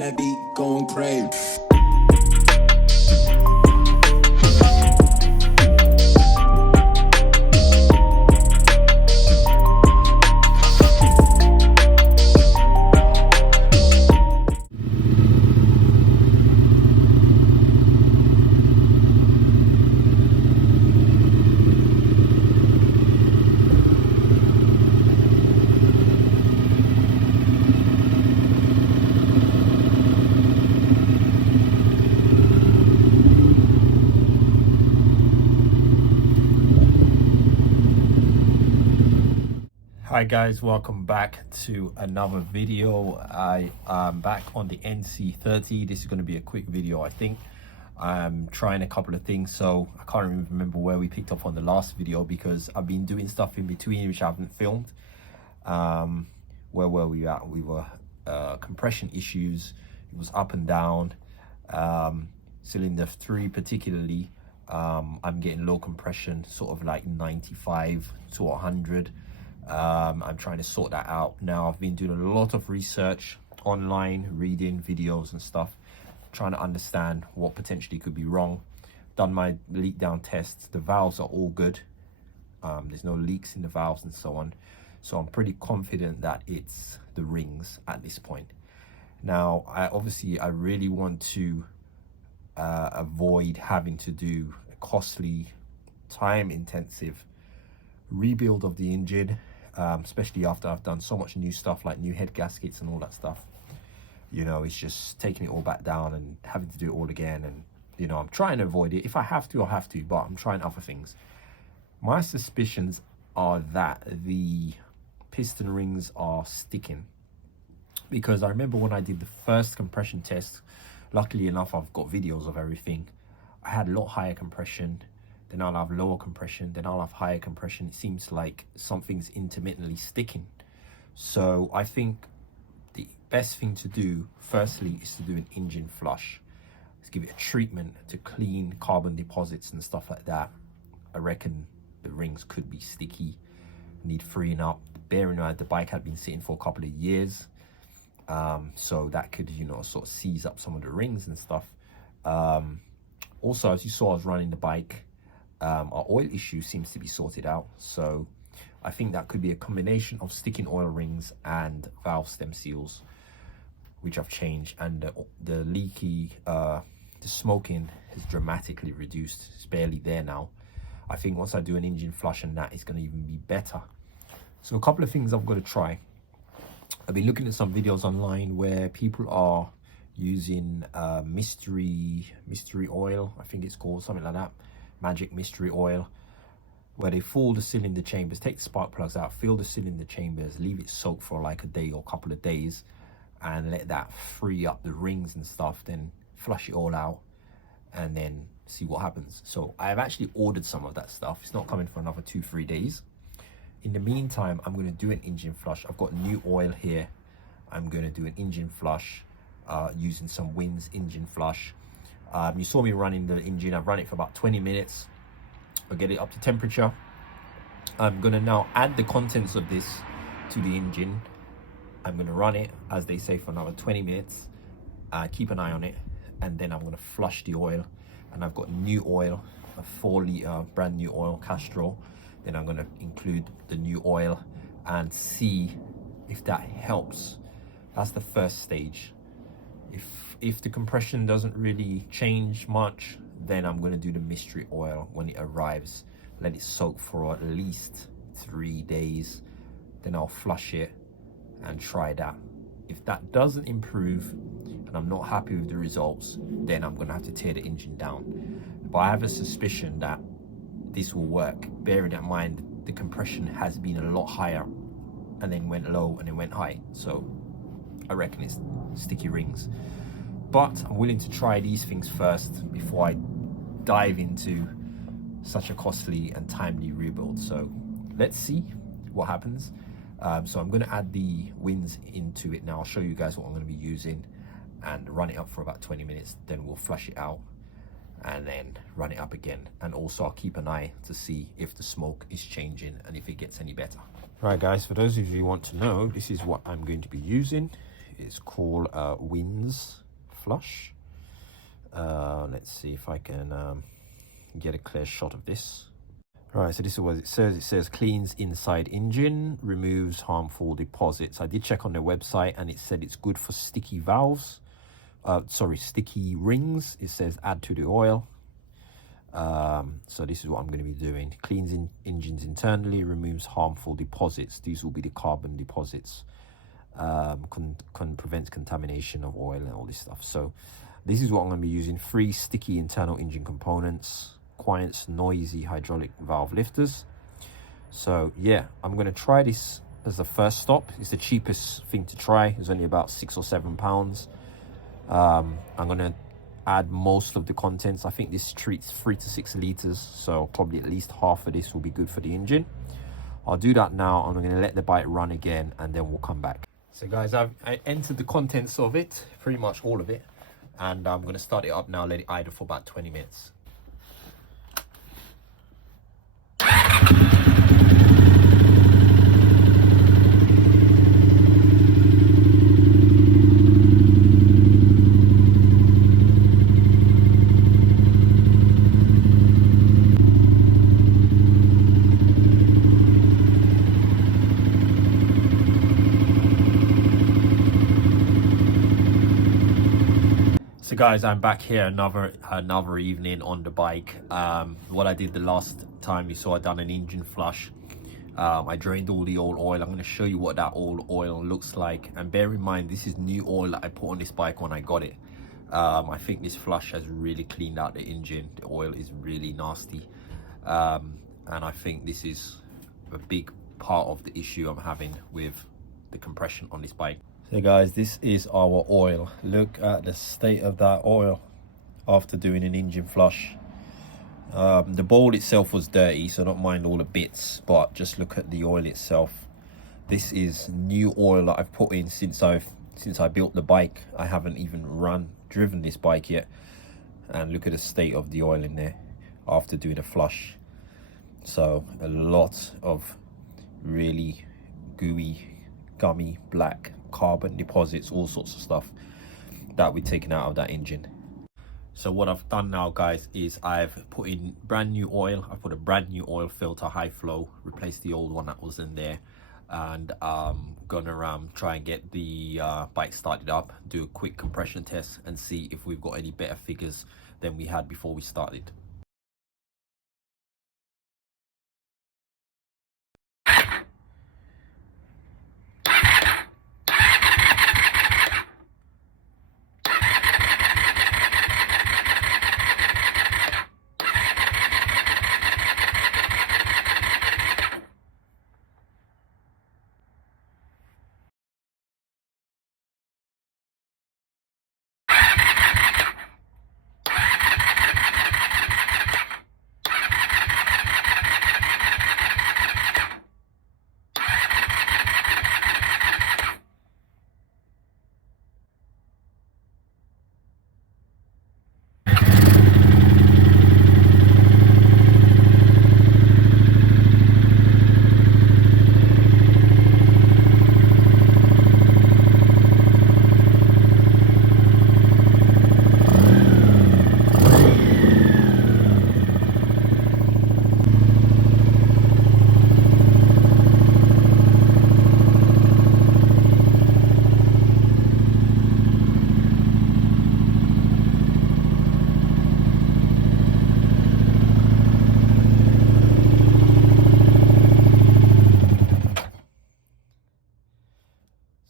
That beat going crazy. Hi guys, welcome back to another video. I am back on the NC30. This is going to be a quick video. I think I'm trying a couple of things, so I can't even remember where we picked up on the last video because I've been doing stuff in between which I haven't filmed. Where were we at? We were compression issues. It was up and down. Cylinder 3 particularly, I'm getting low compression, sort of like 95 to 100. I'm trying to sort that out now. I've been doing a lot of research online, reading videos and stuff, trying to understand what potentially could be wrong. Done my leak down tests. The valves are all good. There's no leaks in the valves and so on, so I'm pretty confident that it's the rings at this point. Now I really want to avoid having to do a costly, time intensive rebuild of the engine, especially after I've done so much new stuff like new head gaskets and all that stuff. You know, it's just taking it all back down and having to do it all again. And you know, I'm trying to avoid it. If I have to, I'll have to, but I'm trying other things. My suspicions are that the piston rings are sticking, because I remember when I did the first compression test, luckily enough I've got videos of everything. I had a lot higher compression, then I'll have lower compression, then I'll have higher compression. It seems like something's intermittently sticking. So I think the best thing to do, firstly, is to do an engine flush. Let's give it a treatment to clean carbon deposits and stuff like that. I reckon the rings could be sticky, need freeing up. Bearing in mind the bike had been sitting for a couple of years, so that could, you know, sort of seize up some of the rings and stuff. Also, as you saw, I was running the bike. Our oil issue seems to be sorted out, so I think that could be a combination of sticking oil rings and valve stem seals, which I've changed, and the leaky, the smoking has dramatically reduced. It's barely there now. I think once I do an engine flush and that, it's going to even be better. So a couple of things I've got to try. I've been looking at some videos online where people are using mystery oil, I think it's called, something like that. Magic mystery oil, where they fill the cylinder chambers, take the spark plugs out, fill the cylinder chambers, leave it soak for like a day or a couple of days, and let that free up the rings and stuff, then flush it all out and then see what happens. So I've actually ordered some of that stuff. It's not coming for another 2-3 days. In the meantime, I'm going to do an engine flush. I've got new oil here. I'm going to do an engine flush using some Wins engine flush. You saw me running the engine. I've run it for about 20 minutes. I'll get it up to temperature. I'm going to now add the contents of this to the engine. I'm going to run it, as they say, for another 20 minutes. Keep an eye on it. And then I'm going to flush the oil. And I've got new oil, a 4-litre brand new oil, Castrol. Then I'm going to include the new oil and see if that helps. That's the first stage. If the compression doesn't really change much, then I'm going to do the mystery oil when it arrives. Let it soak for at least 3 days. Then I'll flush it and try that. If that doesn't improve and I'm not happy with the results, then I'm going to have to tear the engine down. But I have a suspicion that this will work, bearing in mind the compression has been a lot higher and then went low and then went high. So I reckon it's sticky rings. But I'm willing to try these things first before I dive into such a costly and timely rebuild. So let's see what happens. So I'm going to add the Wins into it now. I'll show you guys what I'm going to be using and run it up for about 20 minutes. Then we'll flush it out and then run it up again. And also I'll keep an eye to see if the smoke is changing and if it gets any better. Right guys, for those of you who want to know, this is what I'm going to be using. It's called Winds Flush. Let's see if I can get a clear shot of this. Right, so this is what it says. It says cleans inside engine, removes harmful deposits. I did check on their website and it said it's good for sticky valves. Sticky rings. It says add to the oil. So this is what I'm going to be doing. Cleans engines internally, removes harmful deposits. These will be the carbon deposits. Prevents contamination of oil and all this stuff. So this is what I'm going to be using. 3 sticky internal engine components, Quience noisy hydraulic valve lifters. So yeah, I'm going to try this as the first stop. It's the cheapest thing to try. It's only about £6 or £7. I'm going to add most of the contents. I think this treats 3 to 6 liters, so probably at least half of this will be good for the engine. I'll do that now. I'm going to let the bike run again and then we'll come back. So guys, I entered the contents of it, pretty much all of it, and I'm going to start it up now, let it idle for about 20 minutes. So guys, I'm back here another evening on the bike. What I did the last time you saw, I done an engine flush. I drained all the old oil. I'm going to show you what that old oil looks like, and bear in mind this is new oil that I put on this bike when I got it. I think this flush has really cleaned out the engine. The oil is really nasty, and I think this is a big part of the issue I'm having with the compression on this bike. So guys, this is our oil. Look at the state of that oil after doing an engine flush. The bowl itself was dirty, so don't mind all the bits, but just look at the oil itself. This is new oil that I've put in since I built the bike. I haven't even driven this bike yet, and look at the state of the oil in there after doing a flush. So a lot of really gooey, gummy black carbon deposits, all sorts of stuff that we're taking out of that engine. So what I've done now guys is I've put in brand new oil. I put a brand new oil filter, high flow, replaced the old one that was in there, and gonna try and get the bike started up, do a quick compression test and see if we've got any better figures than we had before we started.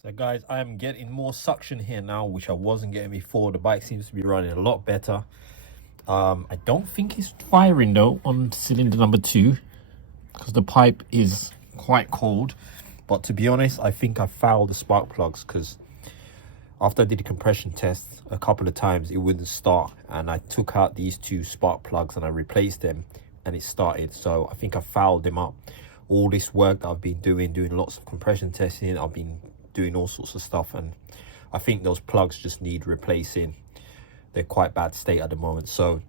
So guys, I am getting more suction here now, which I wasn't getting before. The bike seems to be running a lot better. I don't think it's firing though on cylinder number 2 because the pipe is quite cold. But to be honest, I think I fouled the spark plugs, because after I did a compression test a couple of times, it wouldn't start, and I took out these 2 spark plugs and I replaced them and it started. So I think I fouled them up. All this work that I've been doing lots of compression testing, I've been doing all sorts of stuff, and I think those plugs just need replacing. They're quite bad state at the moment, so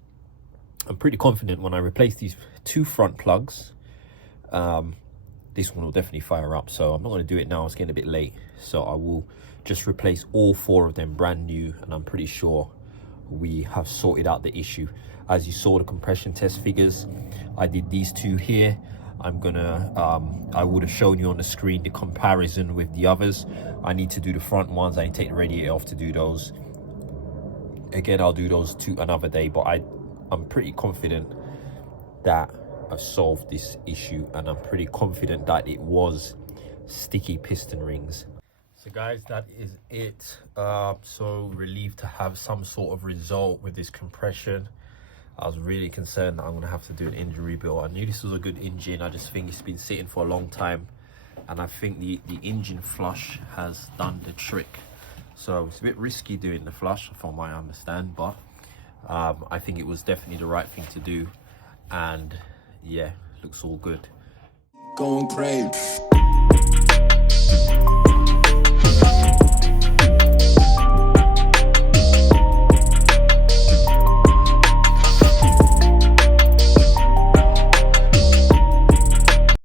I'm pretty confident when I replace these 2 front plugs, this one will definitely fire up. So I'm not going to do it now, it's getting a bit late, so I will just replace all 4 of them brand new, and I'm pretty sure we have sorted out the issue. As you saw the compression test figures, I did these 2 here. I'm gonna I would have shown you on the screen the comparison with the others. I need to do the front ones. I need to take the radiator off to do those. Again, I'll do those another day, but I'm pretty confident that I've solved this issue, and I'm pretty confident that it was sticky piston rings. So guys, that is it. So relieved to have some sort of result with this compression. I was really concerned that I'm gonna have to do an engine rebuild. I knew this was a good engine. I just think it's been sitting for a long time, and I think the engine flush has done the trick. So it's a bit risky doing the flush from what I understand, but I think it was definitely the right thing to do, and yeah, looks all good. Going crazy.